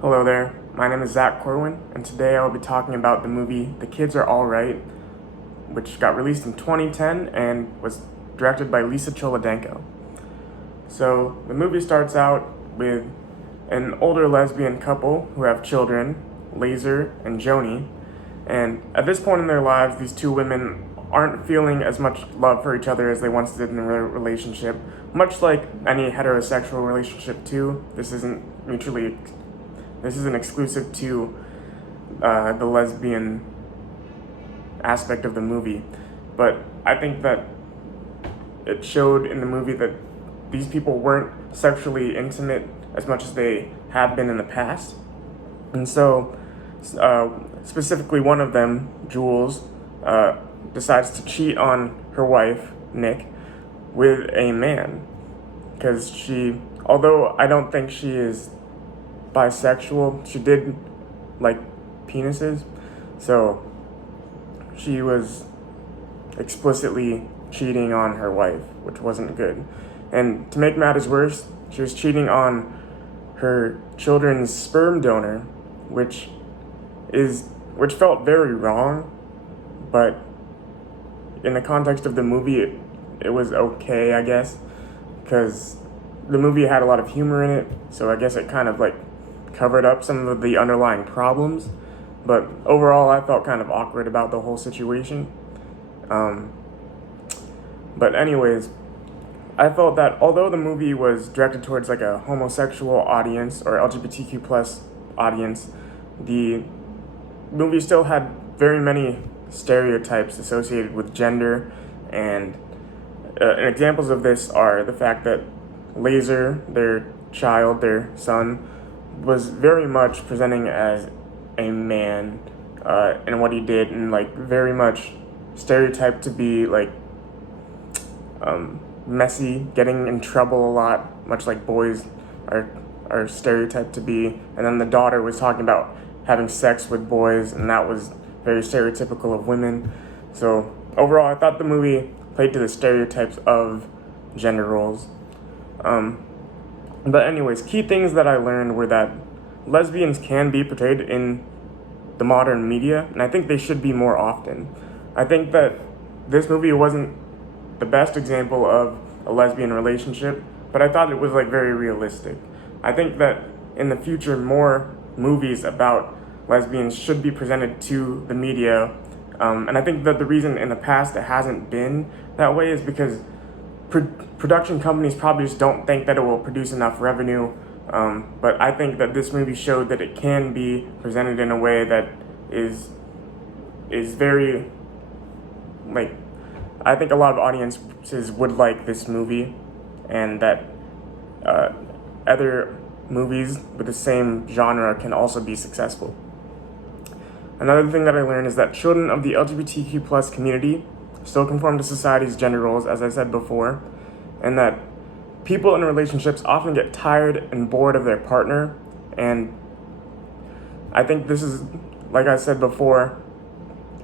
Hello there, my name is Zach Corwin, and today I will be talking about the movie The Kids Are Alright, which got released in 2010 and was directed by Lisa Cholodenko. So, the movie starts out with an older lesbian couple who have children, Laser and Joni, and at this point in their lives, these two women aren't feeling as much love for each other as they once did in their relationship. Much like any heterosexual relationship, too, this isn't exclusive to the lesbian aspect of the movie, but I think that it showed in the movie that these people weren't sexually intimate as much as they had been in the past. And so, specifically, one of them, Jules, decides to cheat on her wife, Nick, with a man. Because although I don't think she is bisexual, she did like penises. So, she was explicitly cheating on her wife, which wasn't good. And to make matters worse, she was cheating on her children's sperm donor, which felt very wrong, but in the context of the movie, it was okay, I guess, because the movie had a lot of humor in it, so I guess it kind of like covered up some of the underlying problems. But overall, I felt kind of awkward about the whole situation. But anyways, I felt that although the movie was directed towards like a homosexual audience or LGBTQ plus audience, the movie still had very many stereotypes associated with gender, and examples of this are the fact that Laser, their son, was very much presenting as a man in what he did, and like very much stereotyped to be like messy, getting in trouble a lot, much like boys are stereotyped to be. And then the daughter was talking about having sex with boys, and that was very stereotypical of women. So overall, I thought the movie played to the stereotypes of gender roles. But anyways, key things that I learned were that lesbians can be portrayed in the modern media, and I think they should be more often. I think that this movie wasn't the best example of a lesbian relationship, but I thought it was like very realistic. I think that in the future, more movies about lesbians should be presented to the media, and I think that the reason in the past it hasn't been that way is because production companies probably just don't think that it will produce enough revenue. But I think that this movie showed that it can be presented in a way that is very like, I think a lot of audiences would like this movie, and that other movies with the same genre can also be successful. Another thing that I learned is that children of the LGBTQ plus community still conform to society's gender roles, as I said before, and that people in relationships often get tired and bored of their partner. And I think this is, like I said before,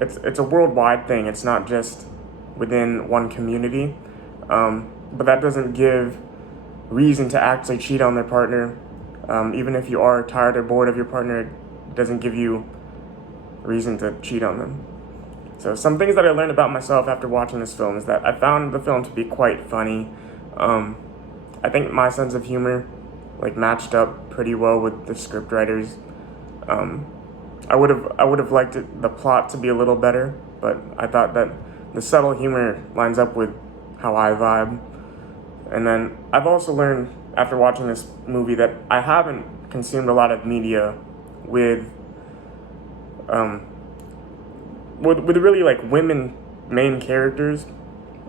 it's a worldwide thing. It's not just within one community, but that doesn't give reason to actually cheat on their partner. Even if you are tired or bored of your partner, it doesn't give you reason to cheat on them. So some things that I learned about myself after watching this film is that I found the film to be quite funny. I think my sense of humor like matched up pretty well with the script writers. I would have liked the plot to be a little better, but I thought that the subtle humor lines up with how I vibe. And then I've also learned after watching this movie that I haven't consumed a lot of media with really like women main characters,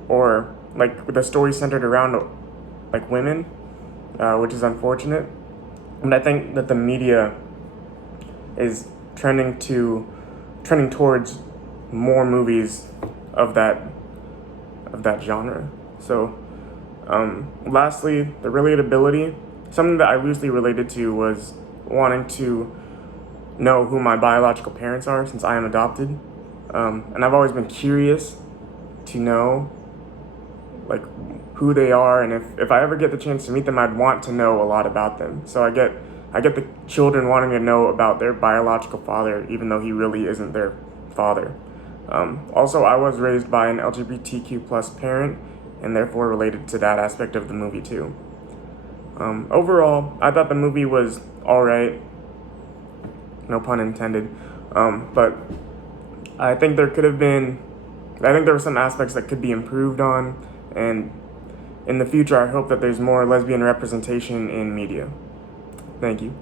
or like with a story centered around like women, which is unfortunate. And I think that the media is trending towards more movies of that genre. So, lastly, the relatability. Something that I loosely related to was wanting to know who my biological parents are, since I am adopted, and I've always been curious to know like who they are, and if I ever get the chance to meet them, I'd want to know a lot about them. So I get the children wanting to know about their biological father, even though he really isn't their father. Also, I was raised by an LGBTQ plus parent, and therefore related to that aspect of the movie too. Overall, I thought the movie was alright, no pun intended, but I think there were some aspects that could be improved on, and in the future, I hope that there's more lesbian representation in media. Thank you.